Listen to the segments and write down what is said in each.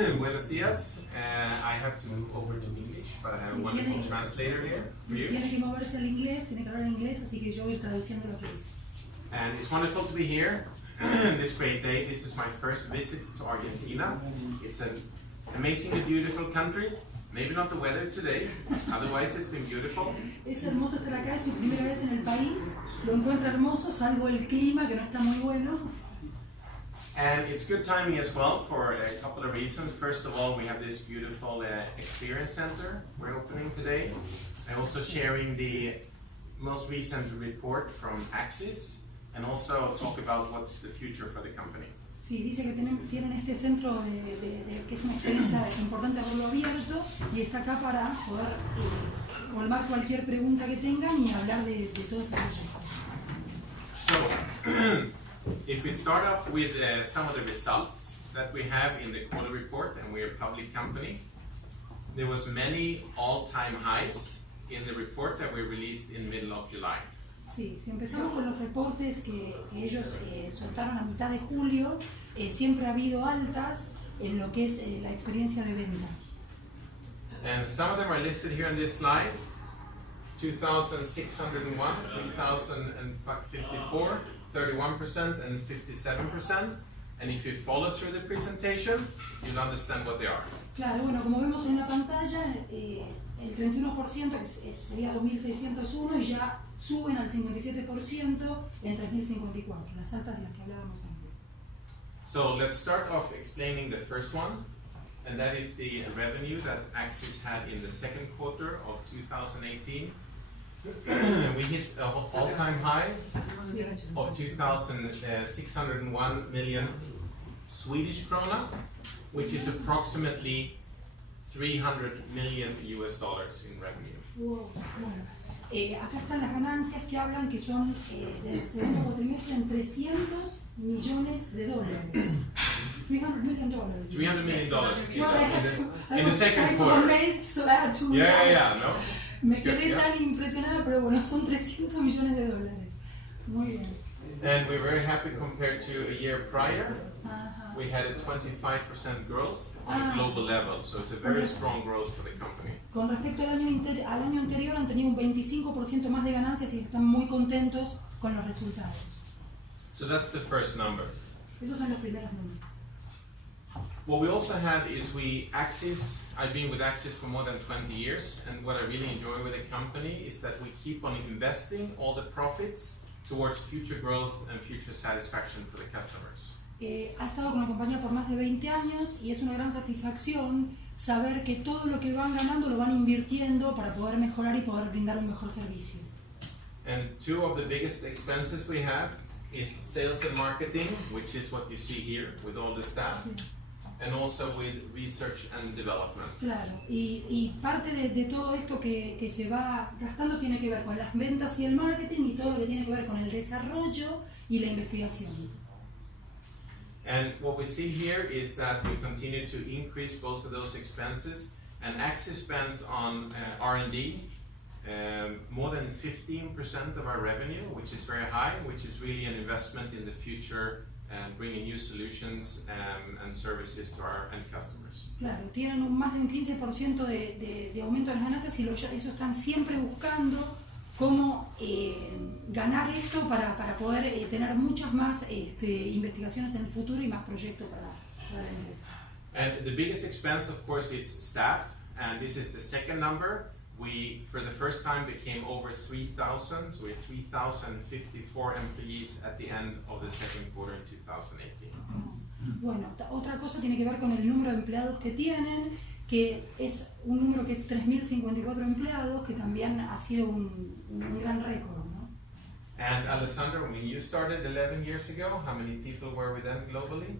Buenos días. I have to move over to English, but I have a wonderful translator here for you. Tiene que moverse al inglés, tiene que hablar en inglés, así que yo voy a ir traduciendo lo que dice. And it's wonderful to be here this great day. This is my first visit to Argentina. It's an amazingly beautiful country. Maybe not the weather today, otherwise it's been beautiful. Es hermoso estar acá, es su primera vez en el país. Lo encuentra hermoso, salvo el clima que no está muy bueno. And it's good timing as well for a couple of reasons. First of all, we have this beautiful experience center we're opening today. I'm also sharing the most recent report from Axis and also talk about what's the future for the company. Sí, dice que tienen este centro que es una experiencia importante haberlo abierto y está acá para poder colmar cualquier pregunta que tengan y hablar de todo este proyecto. So, if we start off with some of the results that we have in the quarter report, and we're a public company, there was many all-time highs in the report that we released in middle of July. Sí, si empezamos con los reportes que ellos soltaron a mitad de julio, siempre ha habido altas en lo que es la experiencia de venta. And some of them are listed here on this slide. 2,601, 3,054, 31% and 57%. And if you follow through the presentation, you'll understand what they are. Claro, bueno, como vemos en la pantalla, el 31% sería 2.601 y ya suben al 57% en 3.054, las altas de las que hablábamos antes. So let's start off explaining the first one, and that is the revenue that Axis had in the second quarter of 2018. We hit an all-time high of 2,601 million Swedish krona, which is approximately $300 million in revenue. Wow. Acá están las ganancias que hablan que son del segundo cuatrimestre en $300 millones. $300 million. $300 million in the second quarter. No? Me quedé tan impresionada, pero bueno, son $300 millones. Muy bien. And we're very happy compared to a year prior. We had a 25% growth on a global level, so it's a very strong growth for the company. Con respecto al año anterior han tenido un 25% más de ganancias y están muy contentos con los resultados. So that's the first number. Esos son los primeros números. What we also have is I've been with Axis for more than 20 years, and what I really enjoy with the company is that we keep on investing all the profits towards future growth and future satisfaction for the customers. Ha estado con la compañía por más de 20 años y es una gran satisfacción saber que todo lo que van ganando lo van invirtiendo para poder mejorar y poder brindar un mejor servicio. And two of the biggest expenses we have is sales and marketing, which is what you see here with all the staff. Sí. And also with research and development. Claro, y parte de todo esto que se va gastando tiene que ver con las ventas y el marketing y todo lo que tiene que ver con el desarrollo y la investigación. And what we see here is that we continue to increase both of those expenses, and Axis spends on R&D more than 15% of our revenue, which is very high, which is really an investment in the future and bringing new solutions and services to our end customers. Claro, tienen más de un 15% de aumento de las ganancias y eso están siempre buscando cómo ganar esto para poder tener muchas más investigaciones en el futuro y más proyectos para la empresa. And the biggest expense, of course, is staff, and this is the second number. We, for the first time, became over 3,000, so we had 3,054 employees at the end of the second quarter in 2018. Bueno, otra cosa tiene que ver con el número de empleados que tienen, que es un número que es 3.054 empleados, que también ha sido un gran récord, ¿no? And Alessandra, when you started 11 years ago, how many people were with them globally?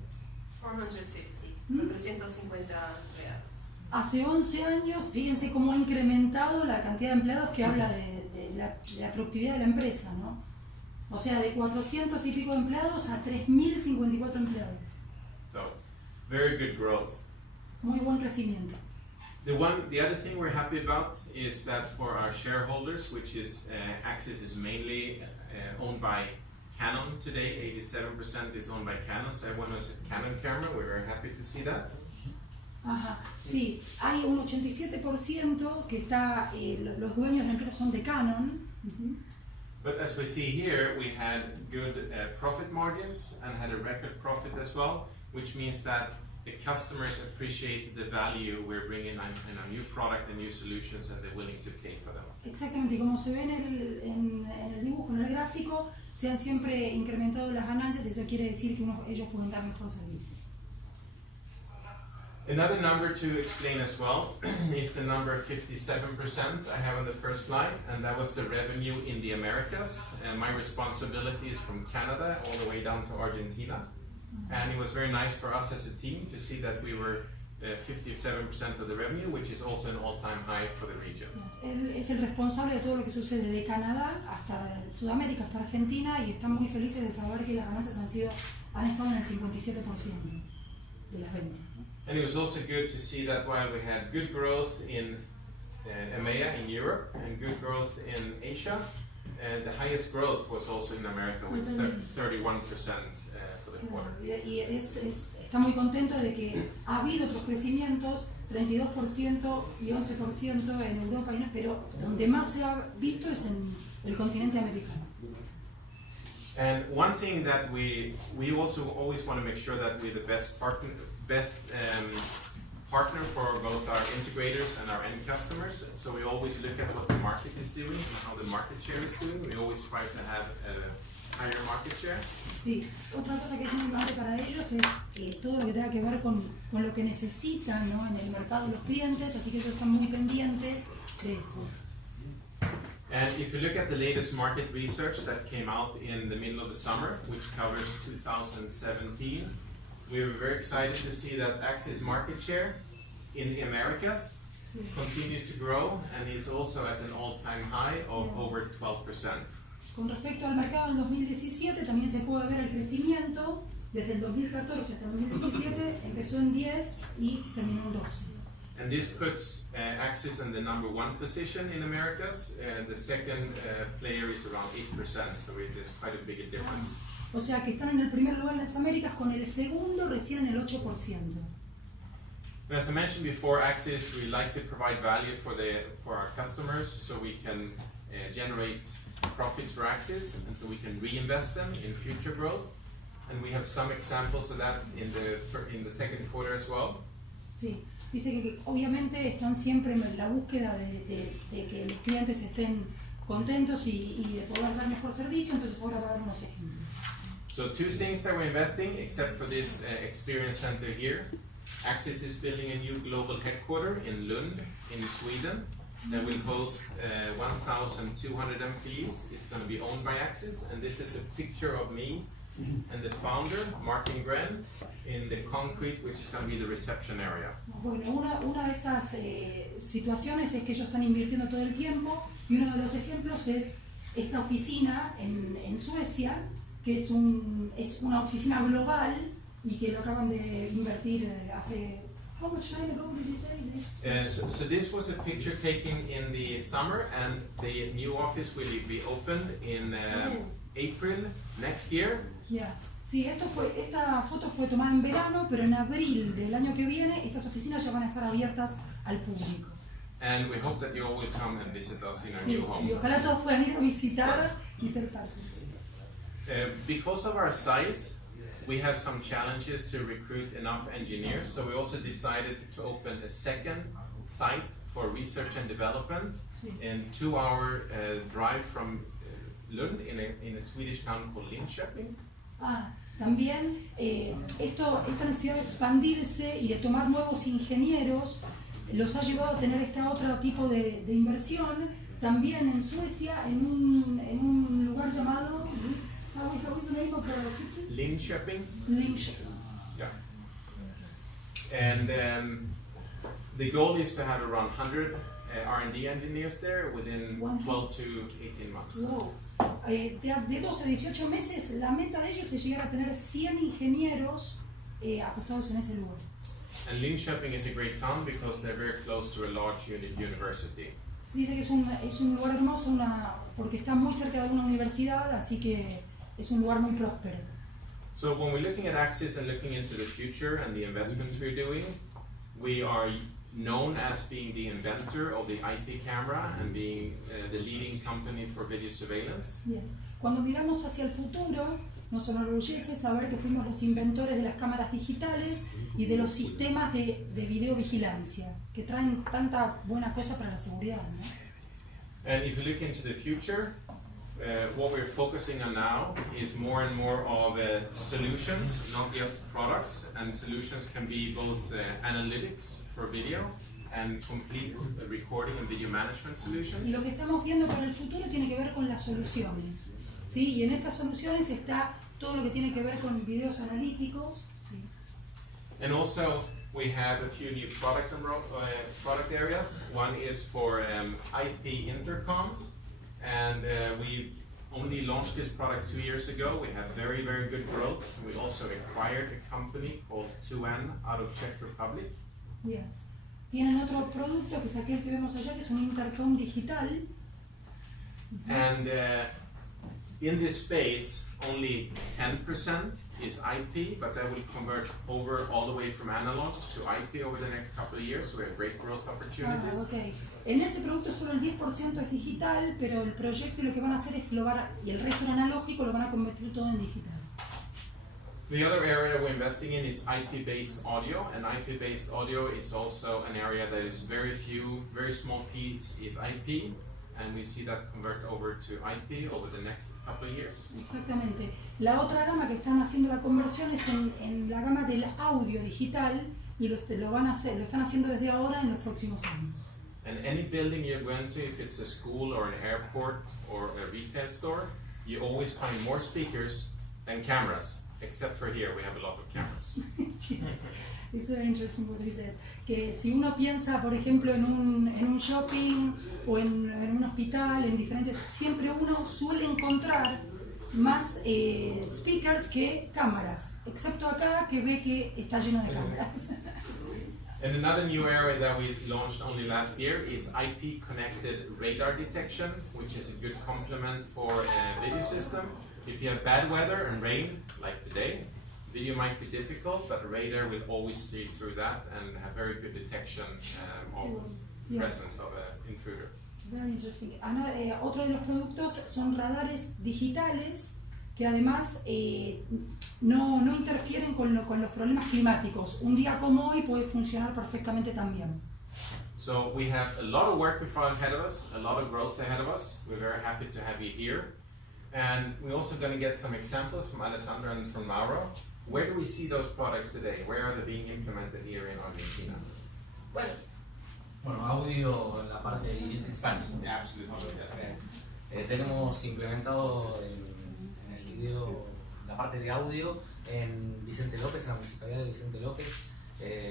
450, 450 empleados. Hace 11 años, fíjense cómo ha incrementado la cantidad de empleados que habla de la productividad de la empresa, ¿no? O sea, de 400 y pico empleados a 3.054 empleados. So, very good growth. Muy buen crecimiento. The other thing we're happy about is that for our shareholders, which is Axis is mainly owned by Canon today. 87% is owned by Canon, so everyone has a Canon camera. We're very happy to see that. Ajá, sí, hay un 87% que está, los dueños de la empresa son de Canon. But as we see here, we had good profit margins and had a record profit as well, which means that the customers appreciate the value we're bringing in a new product and new solutions, and they're willing to pay for them. Exactamente, como se ve en el dibujo, en el gráfico, se han siempre incrementado las ganancias, eso quiere decir que ellos pueden dar mejor servicio. Another number to explain as well is the number 57% I have on the first slide, and that was the revenue in the Americas. And my responsibility is from Canada all the way down to Argentina. And it was very nice for us as a team to see that we were 57% of the revenue, which is also an all-time high for the region. Él es el responsable de todo lo que sucede de Canadá hasta Sudamérica, hasta Argentina, y estamos muy felices de saber que las ganancias han estado en el 57% de las ventas. And it was also good to see that while we had good growth in EMEA, in Europe, and good growth in Asia, the highest growth was also in America with 31% for the quarter. Y está muy contento de que ha habido otros crecimientos, 32% y 11% en Europa, pero donde más se ha visto es en el continente americano. And one thing that we also always want to make sure that we're the best partner for both our integrators and our end customers. So we always look at what the market is doing and how the market share is doing. We always try to have a higher market share. Sí, otra cosa que es muy importante para ellos es todo lo que tenga que ver con lo que necesitan, ¿no?, en el mercado los clientes, así que ellos están muy pendientes de eso. And if you look at the latest market research that came out in the middle of the summer, which covers 2017, we were very excited to see that Axis market share in the Americas continued to grow and is also at an all-time high of over 12%. Con respecto al mercado del 2017, también se puede ver el crecimiento. Desde el 2014 hasta el 2017 empezó en 10 y terminó en 12. And this puts Axis in the number 1 position in Americas. The second player is around 8%, so there's quite a big difference. O sea que están en el primer lugar en las Américas, con el segundo recién el 8%. As I mentioned before, Axis, we like to provide value for our customers, so we can generate profits for Axis, and so we can reinvest them in future growth. And we have some examples of that in the second quarter as well. Sí, dice que obviamente están siempre en la búsqueda de que los clientes estén contentos y de poder dar mejor servicio, entonces ahora va a dar unos ejemplos. So 2 things that we're investing, except for this experience center here. Axis is building a new global headquarter in Lund, in Sweden, that will host 1,200 employees. It's going to be owned by Axis, and this is a picture of me and the founder, Martin Gren, in the concrete, which is going to be the reception area. Bueno, una de estas situaciones es que ellos están invirtiendo todo el tiempo, y uno de los ejemplos es esta oficina en Suecia, que es una oficina global y que lo acaban de invertir hace... How much time ago did you say this? So this was a picture taken in the summer, and the new office will be opened in April next year. Yeah. Sí, esta foto fue tomada en verano, pero en abril del año que viene estas oficinas ya van a estar abiertas al público. And we hope that you all will come and visit us in our Sí, new home. y ojalá todos puedan ir a visitar y ser parte. Because of our size, we have some challenges to recruit enough engineers, so we also decided to open a second site for research and development in 2-hour drive from Lund in a Swedish town called Linköping. También esta necesidad de expandirse y de tomar nuevos ingenieros los ha llevado a tener este otro tipo de inversión, también en Suecia, en un lugar llamado... How is the name of the city? Linköping. Linköping. Yeah. And the goal is to have around 100 R&D engineers there within 12 to 18 months. Wow. De 12 a 18 meses, la meta de ellos es llegar a tener 100 ingenieros apostados en ese lugar. And Linköping is a great town because they're very close to a large university. Dice que es un lugar hermoso porque está muy cerca de una universidad, así que es un lugar muy próspero. So when we're looking at Axis and looking into the future and the investments we're doing, We are known as being the inventor of the IP camera and being the leading company for video surveillance. Yes. Cuando miramos hacia el futuro, nos enorgullece saber que fuimos los inventores de las cámaras digitales y de los sistemas de videovigilancia, que traen tanta buena cosa para la seguridad, ¿no? And if you look into the future, what we're focusing on now is more and more of solutions, not just products. And solutions can be both analytics for video and complete recording and video management Y solutions. lo que estamos viendo para el futuro tiene que ver con las soluciones, ¿sí? Y en estas soluciones está todo lo que tiene que ver con videos analíticos, ¿sí? And also we have a few new product areas. One is for IP intercom, and we only launched this product 2 years ago. We have very, very good growth. We also acquired a company called 2N out of Czech Republic. Yes. Tienen otro producto que es aquel que vemos allá, que es un intercom digital. And in this space, only 10% is IP, but that will convert over all the way from analog to IP over the next couple of years. So we have great growth opportunities. Okay. En ese producto solo el 10% es digital, pero el proyecto y lo que van a hacer es que y el resto en analógico lo van a convertir todo en digital. The other area we're investing in is IP-based audio, and IP-based audio is also an area that is very small feeds is IP, and we see that convert over to IP over the next couple of years. Exactamente. La otra gama que están haciendo la conversión es en la gama del audio digital y lo están haciendo desde ahora en los próximos años. And any building you're going to, if it's a school or an airport or a retail store, you always find more speakers than cameras. Except for here, we have a lot of cameras. Yes. It's very interesting what he says. Que si uno piensa, por ejemplo, en un shopping o en un hospital, en diferentes, siempre uno suele encontrar más speakers que cámaras, excepto acá que ve que está lleno de cámaras. And another new area that we launched only last year is IP-connected radar detection, which is a good complement for a video system. If you have bad weather and rain, like today, video might be difficult, but radar will always see through that and have very good detection of the presence of an intruder. Very interesting. Otro de los productos son radares digitales que además no interfieren con los problemas climáticos. Un día como hoy puede funcionar perfectamente también. So we have a lot of work ahead of us, a lot of growth ahead of us. We're very happy to have you here. And we're also going to get some examples from Alessandra and from Mauro. Where do we see those products today? Where are they being implemented here in Argentina? Bueno, audio en la parte de Spanish. Tenemos implementado en el video la parte de audio en Vicente López, en la municipalidad de Vicente López,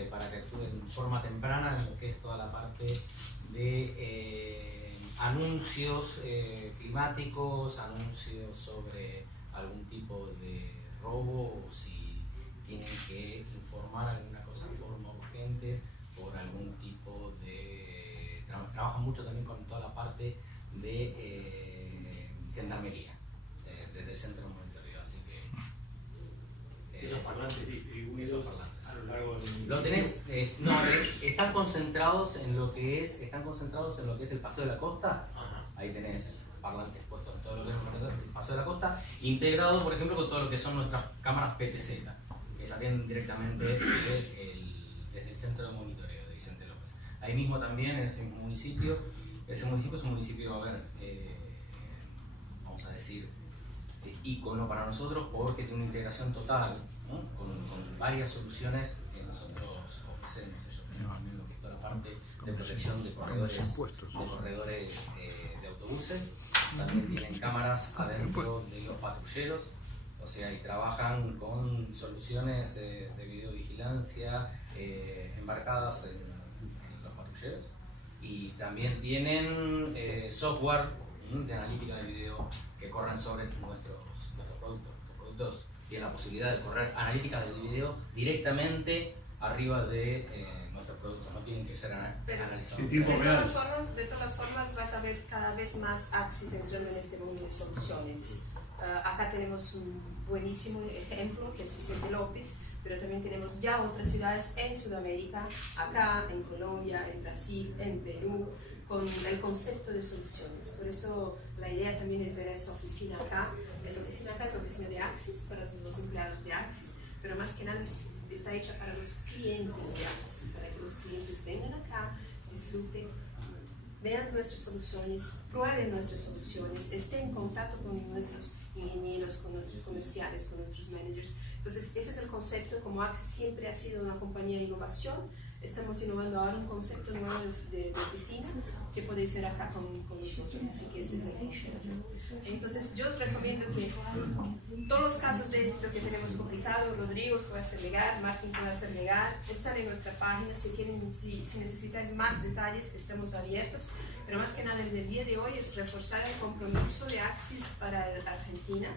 para que actúe en forma temprana en lo que es toda la parte de anuncios climáticos, anuncios sobre algún tipo de robo o si tienen que informar alguna cosa de forma urgente por algún tipo de... Trabajan mucho también con toda la parte de gendarmería, desde el centro de monitoreo, así que... esos parlantes distribuidos a lo largo del... Lo tenés, están concentrados en lo que es el Paseo de la Costa. Ajá. Ahí tenés parlantes puestos en todo lo que es el Paseo de la Costa, integrado por ejemplo con todo lo que son nuestras cámaras PTZ, que salen directamente desde el centro de monitoreo de Vicente López. Ahí mismo también en ese municipio es un municipio, vamos a decir, ícono para nosotros porque tiene una integración total, ¿no? con varias soluciones que nosotros ofrecemos. Ellos tienen también lo que es toda la parte de protección de corredores de autobuses, también tienen cámaras adentro de los patrulleros, o sea, y trabajan con soluciones de videovigilancia embarcadas en los patrulleros, y también tienen software de analítica de video que corren sobre nuestros productos. Nuestros productos tienen la posibilidad de correr analítica de video directamente arriba de nuestros productos, no tienen que ser analizados. En tiempo real. De todas formas vas a ver cada vez más Axis entrando en este mundo de soluciones. Acá tenemos un buenísimo ejemplo, que es Vicente López, pero también tenemos ya otras ciudades en Sudamérica, acá, en Colombia, en Brasil, en Perú, con el concepto de soluciones. Por esto la idea también es ver esa oficina acá. Esa oficina acá es una oficina de Axis, para los empleados de Axis, pero más que nada está hecha para los clientes de Axis, para que los clientes vengan acá, disfruten, vean nuestras soluciones, prueben nuestras soluciones, estén en contacto con nuestros ingenieros, con nuestros comerciales, con nuestros managers. Entonces, ese es el concepto. Como Axis siempre ha sido una compañía de innovación, estamos innovando ahora un concepto nuevo de oficina que podéis ver acá con nosotros, así que este es el concepto. Entonces, yo os recomiendo que todos los casos de éxito que tenemos publicados, Rodrigo puede hacer llegar, Martín puede hacer llegar, están en nuestra página. Si necesitáis más detalles, estamos abiertos, pero más que nada el del día de hoy es reforzar el compromiso de Axis para Argentina.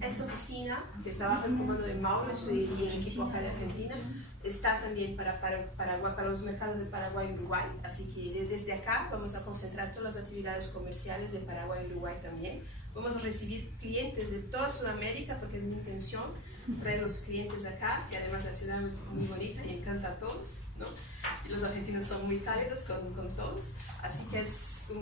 Esta oficina, que está bajo el comando de Mauro y el equipo acá de Argentina, está también para Paraguay, para los mercados de Paraguay y Uruguay, así que desde acá vamos a concentrar todas las actividades comerciales de Paraguay y Uruguay también. Vamos a recibir clientes de toda Sudamérica, porque es mi intención traer los clientes de acá, que además la ciudad es muy bonita y encanta a todos, ¿no? Y los argentinos son muy cálidos con todos, así que es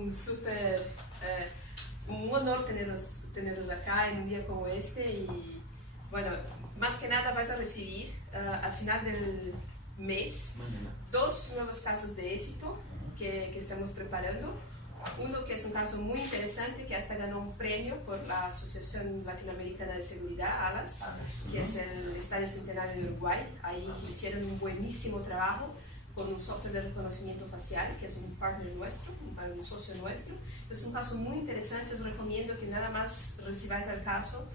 un honor tenerlos acá en un día como este. Y bueno, más que nada vais a recibir al final del mes 2 nuevos casos de éxito que estamos preparando. Uno que es un caso muy interesante, que hasta ganó un premio por la Asociación Latinoamericana de Seguridad, ALAS, que es el Estadio Centenario de Uruguay. Ahí hicieron un buenísimo trabajo con un software de reconocimiento facial, que es un partner nuestro, un socio nuestro. Es un caso muy interesante, os recomiendo que nada más recibáis el caso.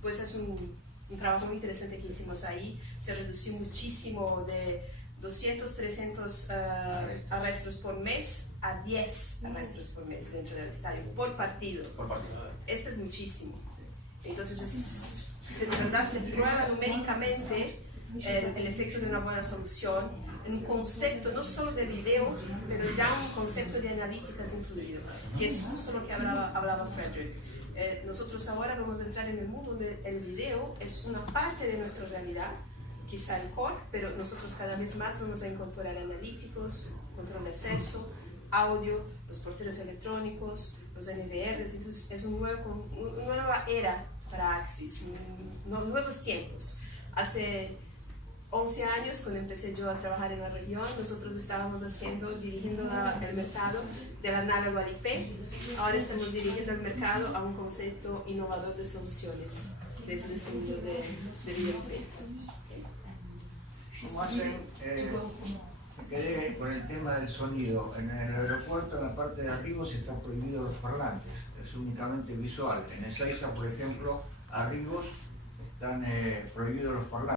Pues es un trabajo muy interesante que hicimos ahí. Se redució muchísimo de 200, 300 arrestos por mes a 10 arrestos por mes dentro del estadio, por partido. Esto es muchísimo. Entonces, de verdad se prueba numéricamente el efecto de una buena solución en un concepto no solo de video, pero ya un concepto de analíticas incluido, que es justo lo que hablaba Frederick. Nosotros ahora vamos a entrar en el mundo donde el video es una parte de nuestra realidad, quizá el core, pero nosotros cada vez más vamos a incorporar analíticos, control de acceso, audio, los porteros electrónicos, los NVRs. Entonces es una nueva era para Axis, nuevos tiempos. Hace 11 años, cuando empecé yo a trabajar en la región, nosotros estábamos dirigiendo el mercado del análogo al IP. Ahora estamos dirigiendo el mercado a un concepto innovador de soluciones dentro de este mundo de videoplay. ¿Cómo hacen? Me quedé con el tema del sonido. En el aeropuerto, en la parte de arriba, se están prohibidos los parlantes. Es únicamente visual. En Ezeiza, por ejemplo, arribos están prohibidos los parlantes.